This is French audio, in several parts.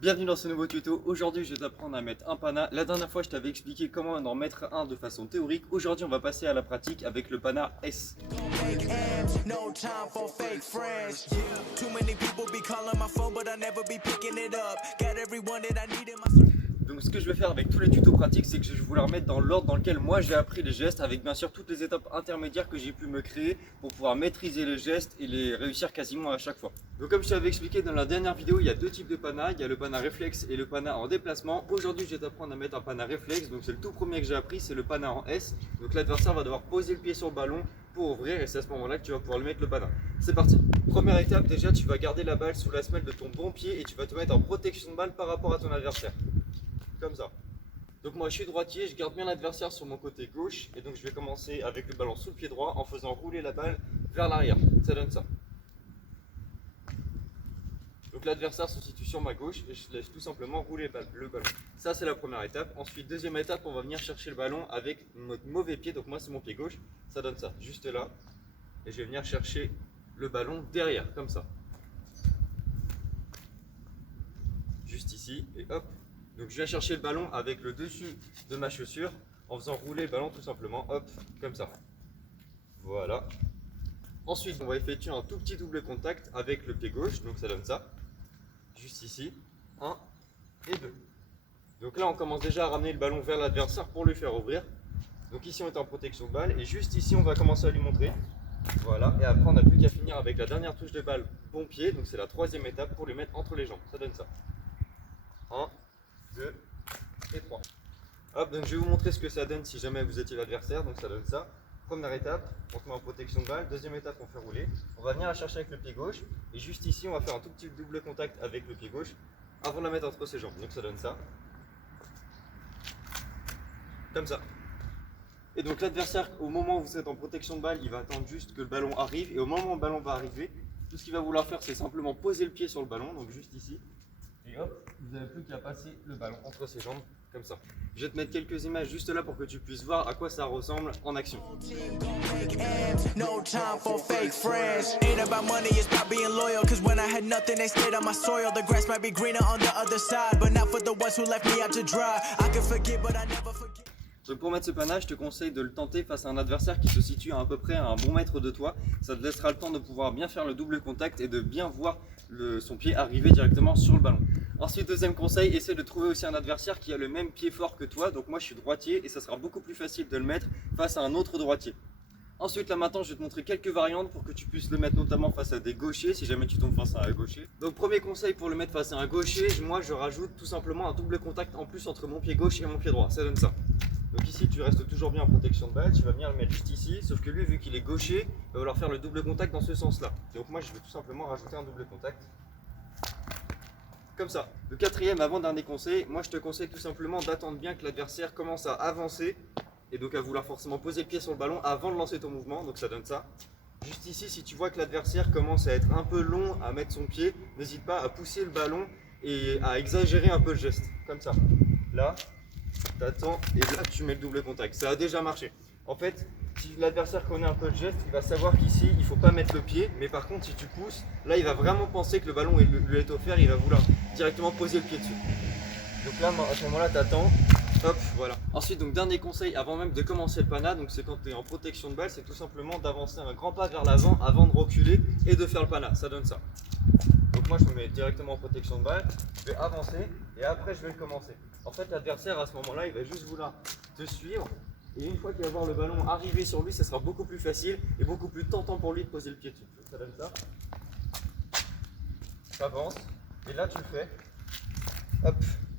Bienvenue dans ce nouveau tuto. Aujourd'hui je vais t'apprendre à mettre un pana. La dernière fois je t'avais expliqué comment en mettre un de façon théorique. Aujourd'hui on va passer à la pratique avec le pana S. Donc ce que je vais faire avec tous les tutos pratiques, c'est que je vais vous les remettre dans l'ordre dans lequel moi j'ai appris les gestes, avec bien sûr toutes les étapes intermédiaires que j'ai pu me créer pour pouvoir maîtriser les gestes et les réussir quasiment à chaque fois. Donc comme je t'avais expliqué dans la dernière vidéo, il y a deux types de pana, il y a le pana réflexe et le pana en déplacement. Aujourd'hui je vais t'apprendre à mettre un pana réflexe, donc c'est le tout premier que j'ai appris, c'est le pana en S. Donc l'adversaire va devoir poser le pied sur le ballon pour ouvrir et c'est à ce moment là que tu vas pouvoir lui mettre le pana. C'est parti. Première étape, déjà tu vas garder la balle sous la semelle de ton bon pied et tu vas te mettre en protection de balle par rapport à ton adversaire. Comme ça. Donc moi je suis droitier, je garde bien l'adversaire sur mon côté gauche et donc je vais commencer avec le ballon sous le pied droit en faisant rouler la balle vers l'arrière. Ça donne ça. Donc l'adversaire se situe sur ma gauche et je laisse tout simplement rouler le ballon. Ça c'est la première étape. Ensuite deuxième étape, on va venir chercher le ballon avec notre mauvais pied. Donc moi c'est mon pied gauche, ça donne ça, juste là. Et je vais venir chercher le ballon derrière, comme ça. Juste ici et hop. Donc je viens chercher le ballon avec le dessus de ma chaussure en faisant rouler le ballon tout simplement, hop, comme ça. Voilà. Ensuite, on va effectuer un tout petit double contact avec le pied gauche, donc ça donne ça. Juste ici, 1 et 2. Donc là, on commence déjà à ramener le ballon vers l'adversaire pour lui faire ouvrir. Donc ici, on est en protection de balle et juste ici, on va commencer à lui montrer. Voilà, et après, on n'a plus qu'à finir avec la dernière touche de balle, bon pied, donc c'est la troisième étape pour lui mettre entre les jambes. Ça donne ça. 1, 2 et 3. Hop, donc je vais vous montrer ce que ça donne si jamais vous étiez l'adversaire. Donc ça donne ça. Première étape, on se met en protection de balle. Deuxième étape, on fait rouler. On va venir la chercher avec le pied gauche. Et juste ici, on va faire un tout petit double contact avec le pied gauche avant de la mettre entre ses jambes. Donc ça donne ça. Comme ça. Et donc l'adversaire, au moment où vous êtes en protection de balle, il va attendre juste que le ballon arrive. Et au moment où le ballon va arriver, tout ce qu'il va vouloir faire, c'est simplement poser le pied sur le ballon. Donc juste ici. Et hop, vous n'avez plus qu'à passer le ballon entre ses jambes, comme ça. Je vais te mettre quelques images juste là pour que tu puisses voir à quoi ça ressemble en action. Donc pour mettre ce panache, je te conseille de le tenter face à un adversaire qui se situe à peu près à un bon mètre de toi. Ça te laissera le temps de pouvoir bien faire le double contact et de bien voir son pied arriver directement sur le ballon. Ensuite, deuxième conseil, essaie de trouver aussi un adversaire qui a le même pied fort que toi. Donc moi je suis droitier et ça sera beaucoup plus facile de le mettre face à un autre droitier. Ensuite là maintenant je vais te montrer quelques variantes pour que tu puisses le mettre notamment face à des gauchers si jamais tu tombes face à un gaucher. Donc premier conseil pour le mettre face à un gaucher, moi je rajoute tout simplement un double contact en plus entre mon pied gauche et mon pied droit, ça donne ça. Donc ici tu restes toujours bien en protection de balle, tu vas venir le mettre juste ici, sauf que lui vu qu'il est gaucher, il va falloir faire le double contact dans ce sens là. Donc moi je vais tout simplement rajouter un double contact. Comme ça. Le quatrième avant-dernier conseil, moi je te conseille tout simplement d'attendre bien que l'adversaire commence à avancer et donc à vouloir forcément poser le pied sur le ballon avant de lancer ton mouvement, donc ça donne ça. Juste ici, si tu vois que l'adversaire commence à être un peu long à mettre son pied, n'hésite pas à pousser le ballon et à exagérer un peu le geste, comme ça. Là, t'attends et là tu mets le double contact, ça a déjà marché. En fait, si l'adversaire connaît un peu le geste, il va savoir qu'ici il ne faut pas mettre le pied, mais par contre si tu pousses, là il va vraiment penser que le ballon lui est offert, il va vouloir directement poser le pied dessus. Donc là à ce moment là t'attends, hop voilà. Ensuite donc dernier conseil avant même de commencer le pana, donc c'est quand tu es en protection de balle, c'est tout simplement d'avancer un grand pas vers l'avant avant de reculer et de faire le pana, ça donne ça. Donc moi je me mets directement en protection de balle, je vais avancer et après je vais le commencer. En fait l'adversaire à ce moment là il va juste vouloir te suivre. Et une fois qu'il va voir le ballon arriver sur lui, ça sera beaucoup plus facile et beaucoup plus tentant pour lui de poser le pied dessus. Ça donne ça. Ça avance. Et là, tu le fais. Hop.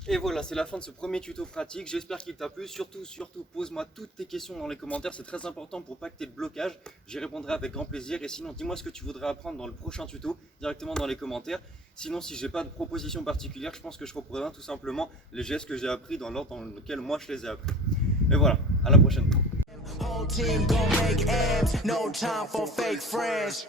Et voilà, c'est la fin de ce premier tuto pratique. J'espère qu'il t'a plu. Surtout, pose-moi toutes tes questions dans les commentaires. C'est très important pour pas que tu aies de blocage. J'y répondrai avec grand plaisir. Et sinon, dis-moi ce que tu voudrais apprendre dans le prochain tuto directement dans les commentaires. Sinon, si j'ai pas de proposition particulière, je pense que je reprendrai tout simplement les gestes que j'ai appris dans l'ordre dans lequel moi je les ai appris. Et voilà, à la prochaine. Whole team gon' make M's, no time for fake friends.